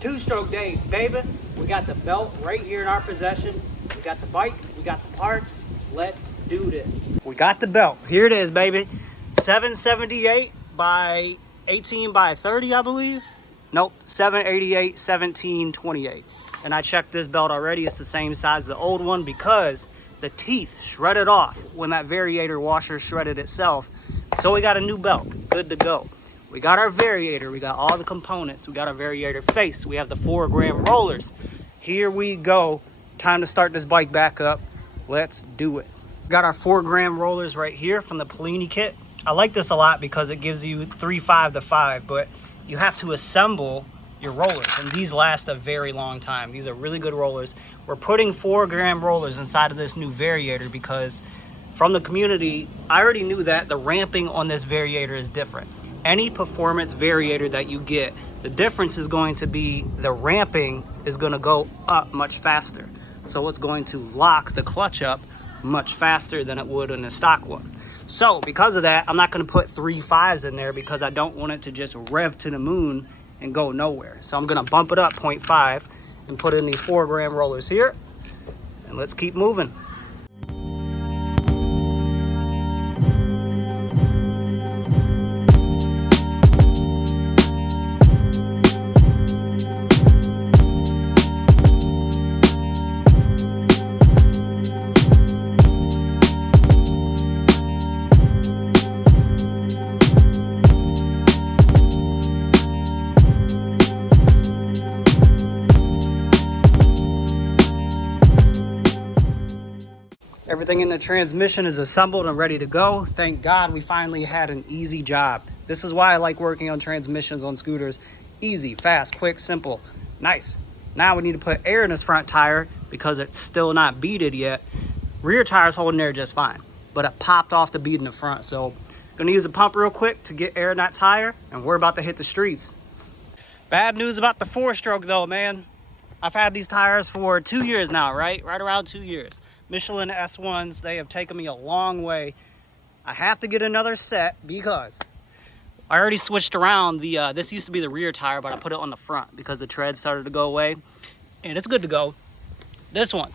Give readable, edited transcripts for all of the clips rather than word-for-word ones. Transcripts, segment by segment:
Two-stroke day, baby. We got the belt right here in our possession. We got the bike, we got the parts. Let's do this. We got the belt. Here it is, baby. 778 by 18 by 30, I believe. Nope, 788, 1728. And I checked this belt already. It's the same size as the old one because the teeth shredded off when that variator washer shredded itself. So we got a new belt, good to go. We got our variator, we got all the components. We got our variator face, we have the 4-gram rollers. Here we go, time to start this bike back up. Let's do it. Got our 4-gram rollers right here from the Polini kit. I like this a lot because it gives you 3.5 to 5, but you have to assemble your rollers, and these last a very long time. These are really good rollers. We're putting 4-gram rollers inside of this new variator because from the community, I already knew that the ramping on this variator is different. Any performance variator that you get, the difference is going to be the ramping is going to go up much faster. So it's going to lock the clutch up much faster than it would in a stock one. So because of that, I'm not going to put 3 5s in there because I don't want it to just rev to the moon and go nowhere. So I'm going to bump it up 0.5 and put in these 4-gram rollers here, and let's keep moving. Everything in the transmission is assembled and ready to go. Thank God we finally had an easy job. This is why I like working on transmissions on scooters. Easy, fast, quick, simple, nice. Now we need to put air in this front tire because it's still not beaded yet. Rear tire's holding there just fine, but it popped off the bead in the front. So gonna use a pump real quick to get air in that tire, and we're about to hit the streets. Bad news about the 4-stroke though, man. I've had these tires for 2 years now, right around 2 years. Michelin S1s, they have taken me a long way. I have to get another set because I already switched around the, this used to be the rear tire, but I put it on the front because the tread started to go away, and it's good to go. This one,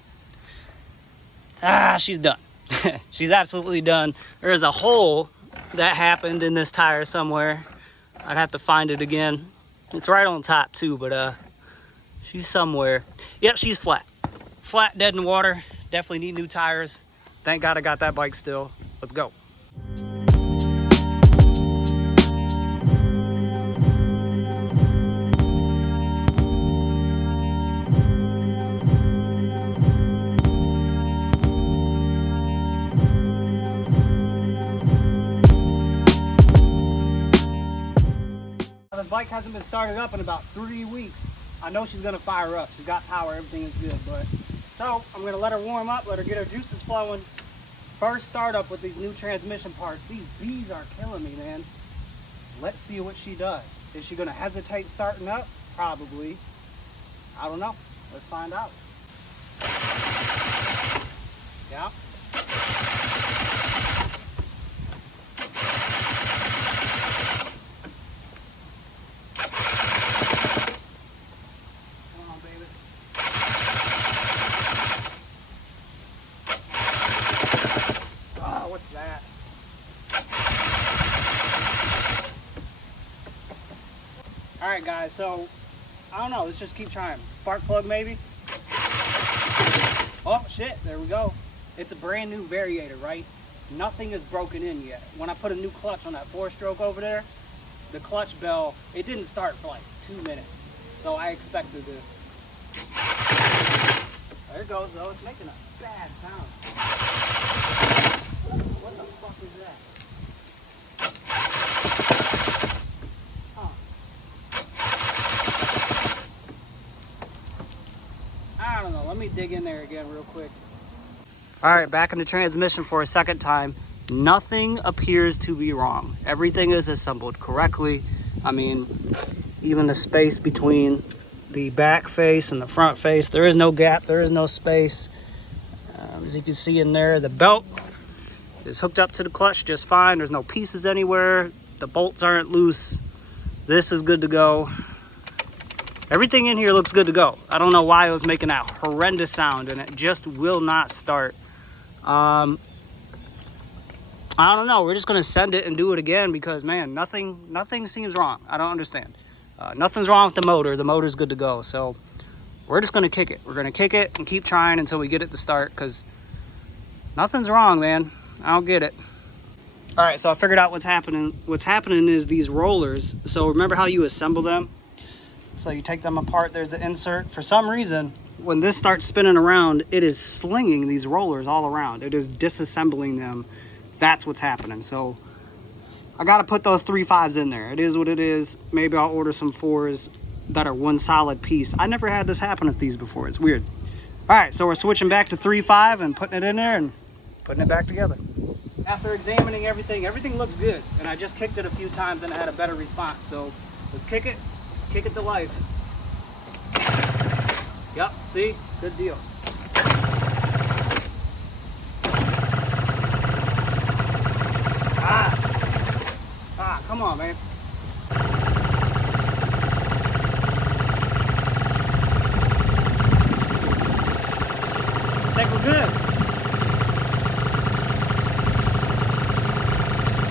she's done. She's absolutely done. There's a hole that happened in this tire somewhere. I'd have to find it again. It's right on top too, but she's somewhere. Yep, she's flat. Flat, dead in the water. Definitely need new tires. Thank God I got that bike still. Let's go. This bike hasn't been started up in about 3 weeks. I know she's gonna fire up. She's got power, everything is good, but so I'm gonna let her warm up, let her get her juices flowing. First startup with these new transmission parts. These bees are killing me, man. Let's see what she does. Is she gonna hesitate starting up? Probably. I don't know. Let's find out. Yeah. What's that? All right, guys, so I don't know, let's just keep trying. Spark plug maybe? Oh shit, there we go. It's a brand new variator, right? Nothing is broken in yet. When I put a new clutch on that 4-stroke over there, the clutch bell, it didn't start for like 2 minutes. So I expected this. There it goes though, it's making a bad sound. What the fuck is that? Huh. I don't know. Let me dig in there again real quick. All right, back in the transmission for a second time. Nothing appears to be wrong. Everything is assembled correctly. I mean, even the space between the back face and the front face, there is no gap, there is no space. As you can see in there, the belt is hooked up to the clutch just fine. There's no pieces anywhere. The bolts aren't loose. This is good to go. Everything in here looks good to go. I don't know why it was making that horrendous sound and it just will not start. I don't know. We're just gonna send it and do it again because, man, nothing seems wrong. I don't understand. Nothing's wrong with the motor. The motor's good to go. So we're just gonna kick it. We're gonna kick it and keep trying until we get it to start because nothing's wrong, man. I don't get it. All right, so I figured out what's happening. What's happening is these rollers. So remember how you assemble them? So you take them apart, there's the insert. For some reason, when this starts spinning around, it is slinging these rollers all around. It is disassembling them. That's what's happening. So I gotta put those 3.5s in there. It is what it is. Maybe I'll order some 4s that are one solid piece. I never had this happen with these before. It's weird. All right, so we're switching back to 3.5 and putting it in there and putting it back together. After examining everything, everything looks good. And I just kicked it a few times and I had a better response. So let's kick it. Let's kick it to life. Yep, see? Good deal. Come on, man. I think we're good.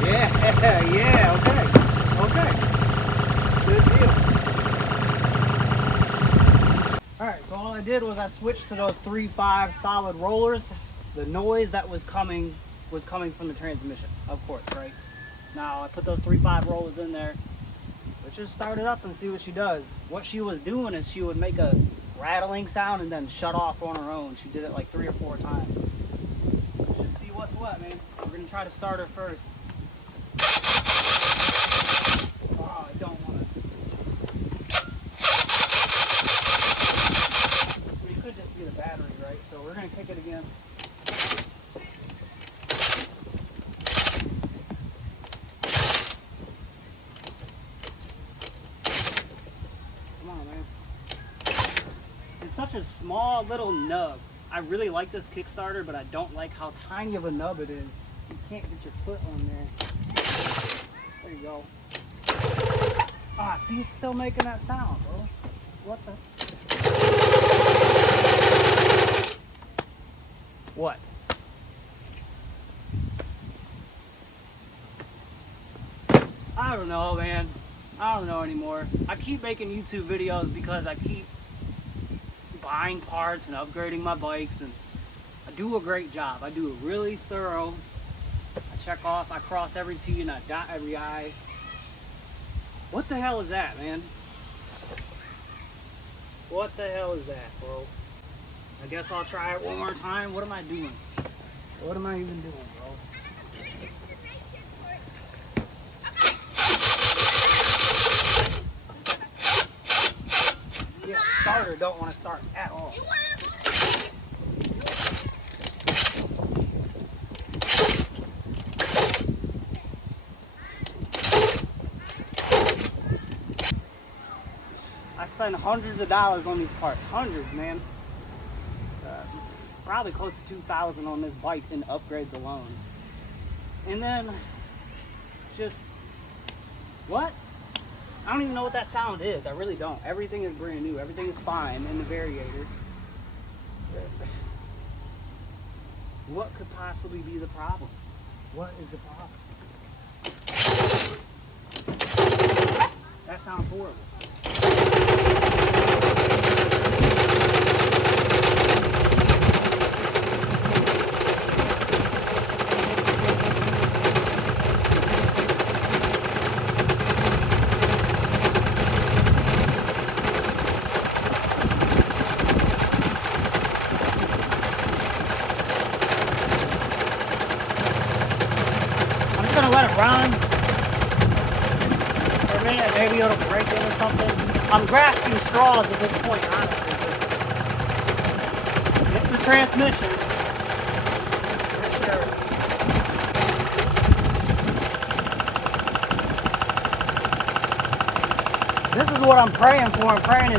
Yeah, okay. Good deal. Alright, so all I did was I switched to those 3.5 solid rollers. The noise that was coming from the transmission, of course, right? Now I put those 3.5 rollers in there. Let's just start it up and see what she does. What she was doing is she would make a rattling sound and then shut off on her own. She did it like 3 or 4 times. Let's just see what's what, man. We're gonna try to start her first. Oh, I don't want to. It could just be the battery, right? So we're gonna kick it again. Such a small little nub. I really like this Kickstarter, but I don't like how tiny of a nub it is. You can't get your foot on there. There you go. Ah, see, it's still making that sound, bro. What the? What? I don't know, man. I don't know anymore. I keep making YouTube videos because I keep buying parts and upgrading my bikes, and I do a great job. I do it really thorough. I cross every T and I dot every I. What the hell is that, man? What the hell is that, bro? I guess I'll try it one more time. What am I doing? What am I even doing, bro? Yeah, starter don't want to start at all. I spent hundreds of dollars on these parts. Hundreds, man. Probably close to $2,000 on this bike in upgrades alone. And then, just, what? I don't even know what that sound is. I really don't. Everything is brand new. Everything is fine in the variator. What could possibly be the problem? What is the problem? That sounds horrible. Gonna let it run for a minute, maybe it'll break it or something. I'm grasping straws at this point, honestly. It's the transmission, for sure. This is what I'm praying for. I'm praying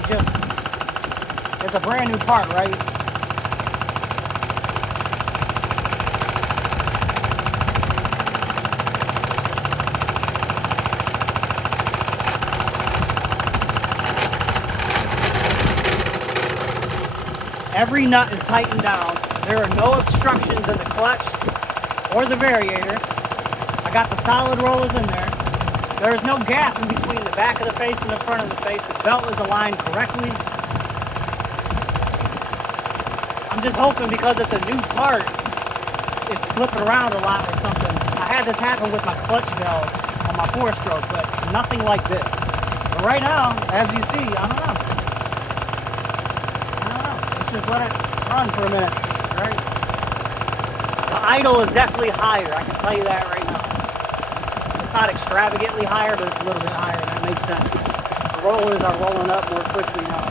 it's a brand new part, right? Every nut is tightened down. There are no obstructions in the clutch or the variator. I got the solid rollers in there. There is no gap in between the back of the face and the front of the face. The belt is aligned correctly. I'm just hoping because it's a new part, it's slipping around a lot or something. I had this happen with my clutch valve on my 4-stroke, but nothing like this. But right now, as you see, I don't know. Let's just let it run for a minute, right? The idle is definitely higher, I can tell you that right now. It's not extravagantly higher, but it's a little bit higher. That makes sense. The rollers are rolling up more quickly now.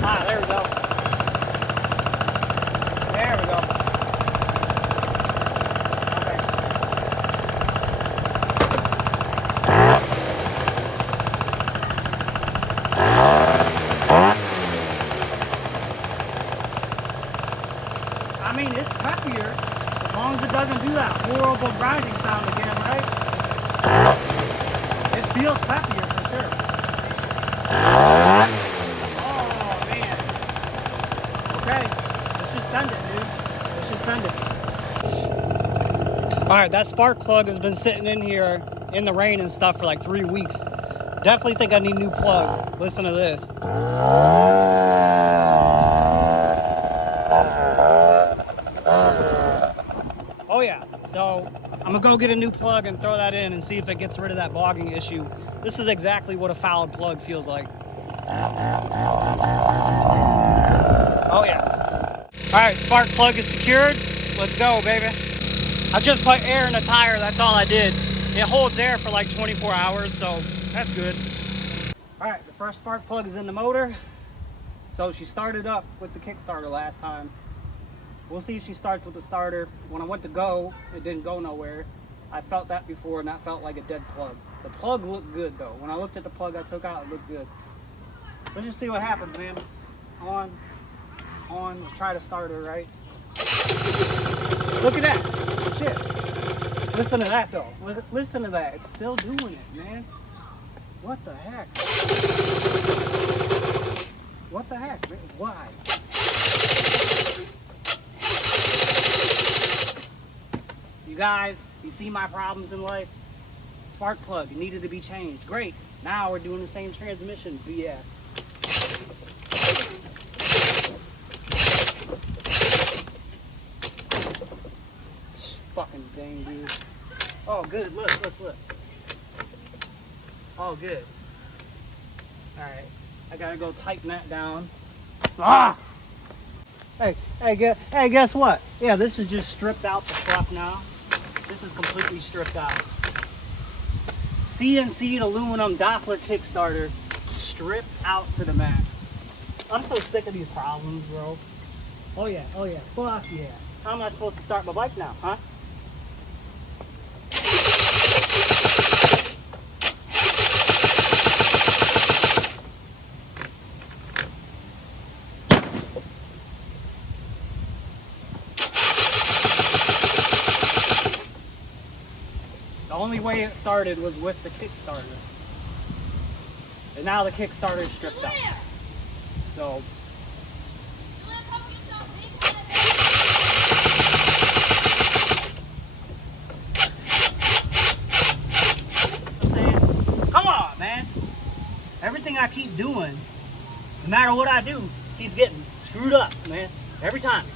Ah, there we go. There we go. Okay. I mean, it's peppier as long as it doesn't do that horrible grinding sound again, right? It feels peppier for sure. Oh, man. Okay, let's just send it, dude. Let's just send it. All right, that spark plug has been sitting in here in the rain and stuff for like 3 weeks. Definitely think I need a new plug. Listen to this. Oh yeah, so I'm gonna go get a new plug and throw that in and see if it gets rid of that bogging issue. This is exactly what a fouled plug feels like. Oh yeah. All right, spark plug is secured. Let's go, baby. I just put air in the tire, that's all I did. It holds air for like 24 hours, so that's good. All right, the first spark plug is in the motor. So she started up with the Kickstarter last time. We'll see if she starts with the starter. When I went to go, it didn't go nowhere. I felt that before and that felt like a dead plug. The plug looked good though. When I looked at the plug I took out, it looked good. Let's just see what happens, man. On, let's try to start her, right? Look at that, shit. Listen to that though, listen to that. It's still doing it, man. What the heck? What the heck, man? Why? You guys, you see my problems in life? Spark plug needed to be changed. Great. Now we're doing the same transmission BS. Fucking thing, dude. Oh, good. Look. Oh, good. Alright. I gotta go tighten that down. Ah! Hey, guess what? Yeah, this is just stripped out the truck now. This is completely stripped out. CNC'd aluminum Doppler Kickstarter, stripped out to the max. I'm so sick of these problems, bro. Oh yeah, fuck yeah. How am I supposed to start my bike now, huh? The only way it started was with the Kickstarter. And now the Kickstarter is stripped out. So come on, man. Everything I keep doing, no matter what I do, keeps getting screwed up, man. Every time.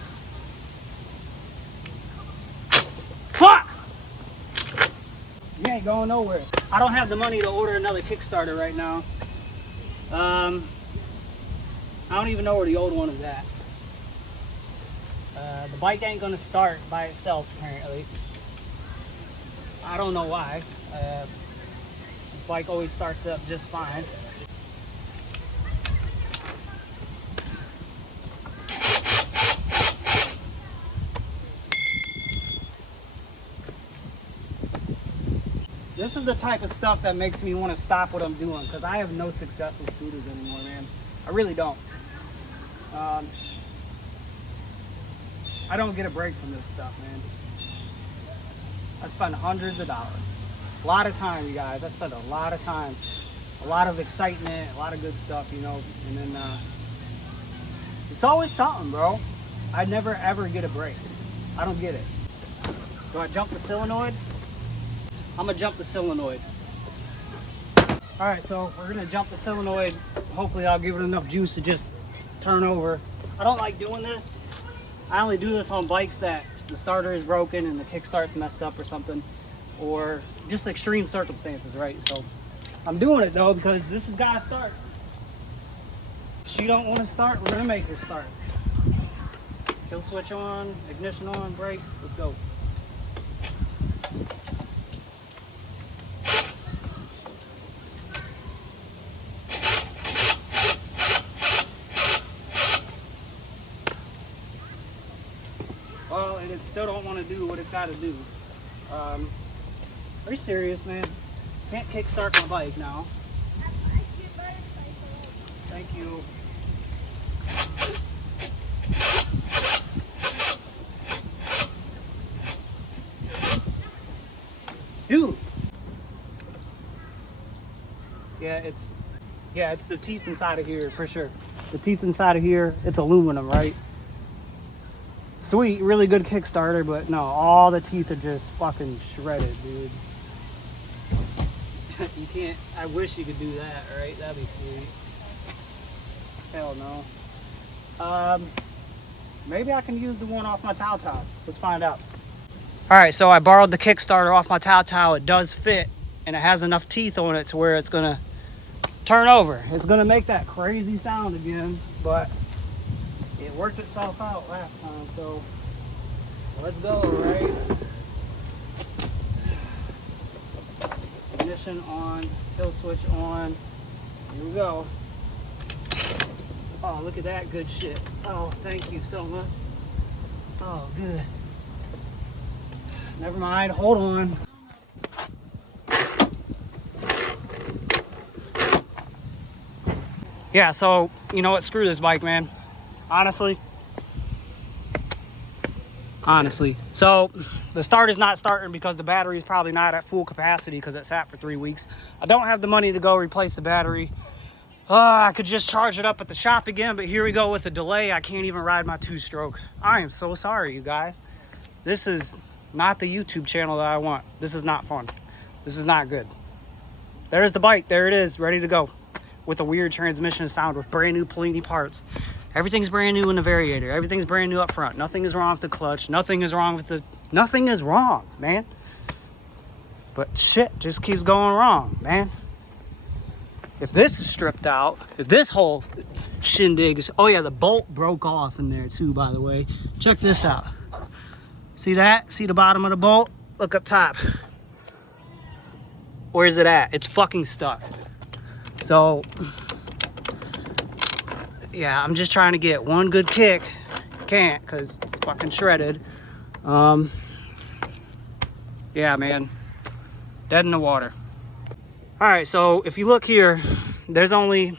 Fuck! You ain't going nowhere. I don't have the money to order another Kickstarter right now. I don't even know where the old one is at. The bike ain't gonna start by itself, apparently. I don't know why. This bike always starts up just fine. This is the type of stuff that makes me want to stop what I'm doing, because I have no success with scooters anymore, man. I really don't. I don't get a break from this stuff, man. I spend hundreds of dollars. A lot of time, you guys. I spent a lot of time, a lot of excitement, a lot of good stuff, you know. And then it's always something, bro. I never ever get a break. I don't get it. Do I jump the solenoid? I'm gonna jump the solenoid. All right, so we're gonna jump the solenoid. Hopefully I'll give it enough juice to just turn over. I don't like doing this. I only do this on bikes that the starter is broken and the kickstart's messed up or something, or just extreme circumstances, right? So I'm doing it though because this has gotta start. If she don't wanna start, we're gonna make her start. Kill switch on, ignition on, brake, let's go. Well, and it still don't want to do what it's got to do. Are you serious, man? Can't kickstart my bike now. Thank you. Dude. Yeah, it's the teeth inside of here for sure. The teeth inside of here, it's aluminum, right? Sweet, really good Kickstarter, but no, all the teeth are just fucking shredded, dude. You can't, I wish you could do that, right? That'd be sweet. Hell no. Maybe I can use the one off my Tao. Let's find out. All right, so I borrowed the Kickstarter off my Tao. It does fit, and it has enough teeth on it to where it's gonna turn over. It's gonna make that crazy sound again, but it worked itself out last time, so let's go, right? Ignition on, kill switch on. Here we go. Oh, look at that good shit. Oh, thank you so much. Oh, good. Never mind, hold on. Yeah, so, you know what, screw this bike, man. Honestly. So the start is not starting because the battery is probably not at full capacity because it sat for 3 weeks. I don't have the money to go replace the battery. I could just charge it up at the shop again, but here we go with a delay. I can't even ride my 2-stroke. I am so sorry, you guys. This is not the YouTube channel that I want. This is not fun. This is not good. There's the bike. There it is, ready to go with a weird transmission sound with brand new Polini parts. Everything's brand new in the variator. Everything's brand new up front. Nothing is wrong with the clutch. Nothing is wrong with the... Nothing is wrong, man. But shit just keeps going wrong, man. If this is stripped out, if this whole shindig is... Oh yeah, the bolt broke off in there too, by the way. Check this out. See that? See the bottom of the bolt? Look up top. Where's it at? It's fucking stuck. So... yeah, I'm just trying to get one good kick. Can't, because it's fucking shredded. Yeah, man. Dead in the water. All right, so if you look here, there's only...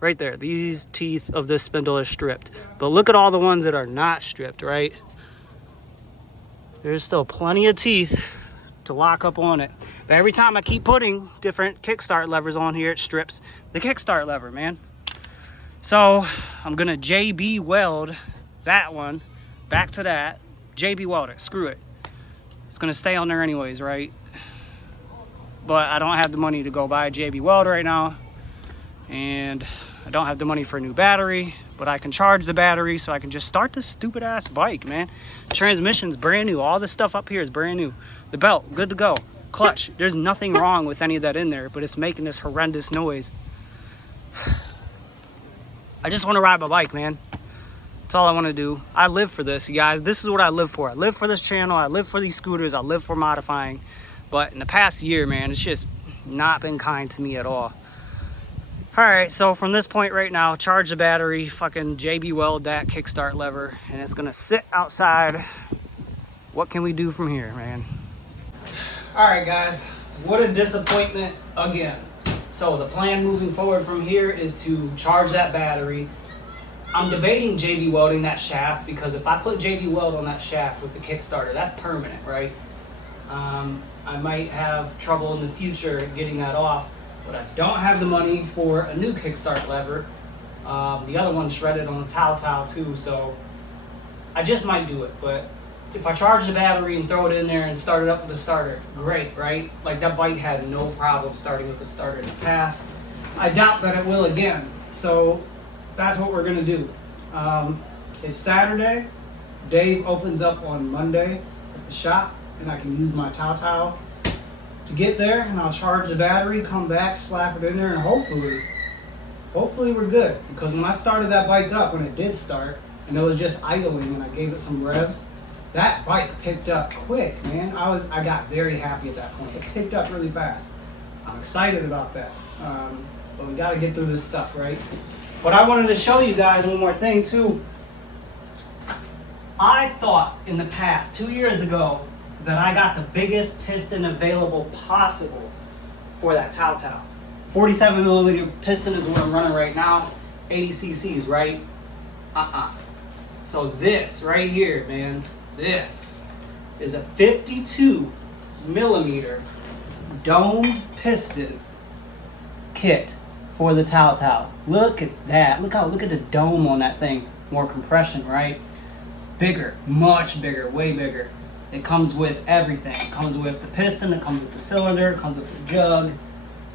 right there, these teeth of this spindle are stripped. But look at all the ones that are not stripped, right? There's still plenty of teeth to lock up on it. But every time I keep putting different kickstart levers on here, it strips the kickstart lever, man. So I'm gonna JB weld that one back to that. JB weld it, screw it. It's gonna stay on there anyways, right? But I don't have the money to go buy a JB weld right now. And I don't have the money for a new battery, but I can charge the battery so I can just start this stupid ass bike, man. Transmission's brand new. All this stuff up here is brand new. The belt, good to go. Clutch, there's nothing wrong with any of that in there, but it's making this horrendous noise. I just want to ride my bike, man. That's all I want to do. I live for this, you guys. This is what I live for. I live for this channel. I live for these scooters. I live for modifying. But in the past year, man, it's just not been kind to me at all. All right, so from this point right now, charge the battery, fucking JB weld that kickstart lever, and it's gonna sit outside. What can we do from here, man? All right, guys, what a disappointment again. So the plan moving forward from here is to charge that battery. I'm debating JB welding that shaft because if I put JB weld on that shaft with the Kickstarter, that's permanent, right? I might have trouble in the future getting that off, but I don't have the money for a new kickstart lever. The other one's shredded on the towel too, so I just might do it. But if I charge the battery and throw it in there and start it up with the starter, great, right? Like that bike had no problem starting with the starter in the past. I doubt that it will again, so that's what we're gonna do. It's Saturday. Dave opens up on Monday at the shop, and I can use my towel to get there, and I'll charge the battery, come back, slap it in there, and hopefully we're good. Because when I started that bike up, when it did start, and it was just idling and I gave it some revs, that bike picked up quick, man. I got very happy at that point. It picked up really fast. I'm excited about that. But we gotta get through this stuff, right? But I wanted to show you guys one more thing too. I thought in the past, 2 years ago, that I got the biggest piston available possible for that towel. 47 millimeter piston is what I'm running right now, 80 cc's, right? So this right here, man, this is a 52 millimeter dome piston kit for the towel. Look at that. Look at the dome on that thing. More compression, right? Bigger, much bigger, way bigger. It comes with everything. It comes with the piston, it comes with the cylinder, it comes with the jug,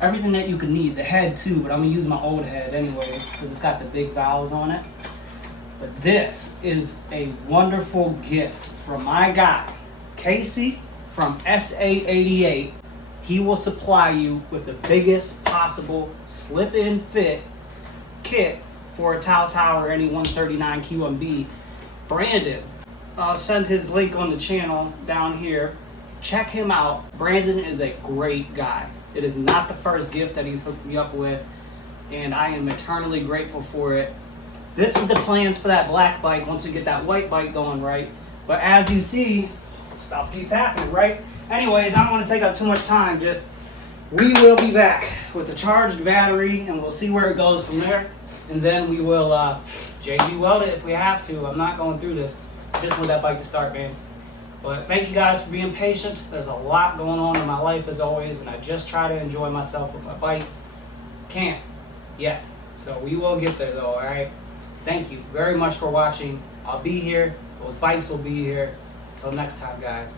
everything that you could need. The head too, but I'm gonna use my old head anyways because it's got the big valves on it. But this is a wonderful gift from my guy, Casey from SA88. He will supply you with the biggest possible slip-in fit kit for a towel or any 139 QMB Brandon. I'll send his link on the channel down here. Check him out. Brandon is a great guy. It is not the first gift that he's hooked me up with, and I am eternally grateful for it. This is the plans for that black bike once we get that white bike going, right? But as you see, stuff keeps happening, right? Anyways, I don't want to take up too much time. We will be back with a charged battery, and we'll see where it goes from there. And then we will JB weld it if we have to. I'm not going through this. Just want that bike to start, man. But thank you guys for being patient. There's a lot going on in my life as always, and I just try to enjoy myself with my bikes. Can't yet. So we will get there though, alright? Thank you very much for watching. I'll be here. Those bikes will be here. Till next time, guys.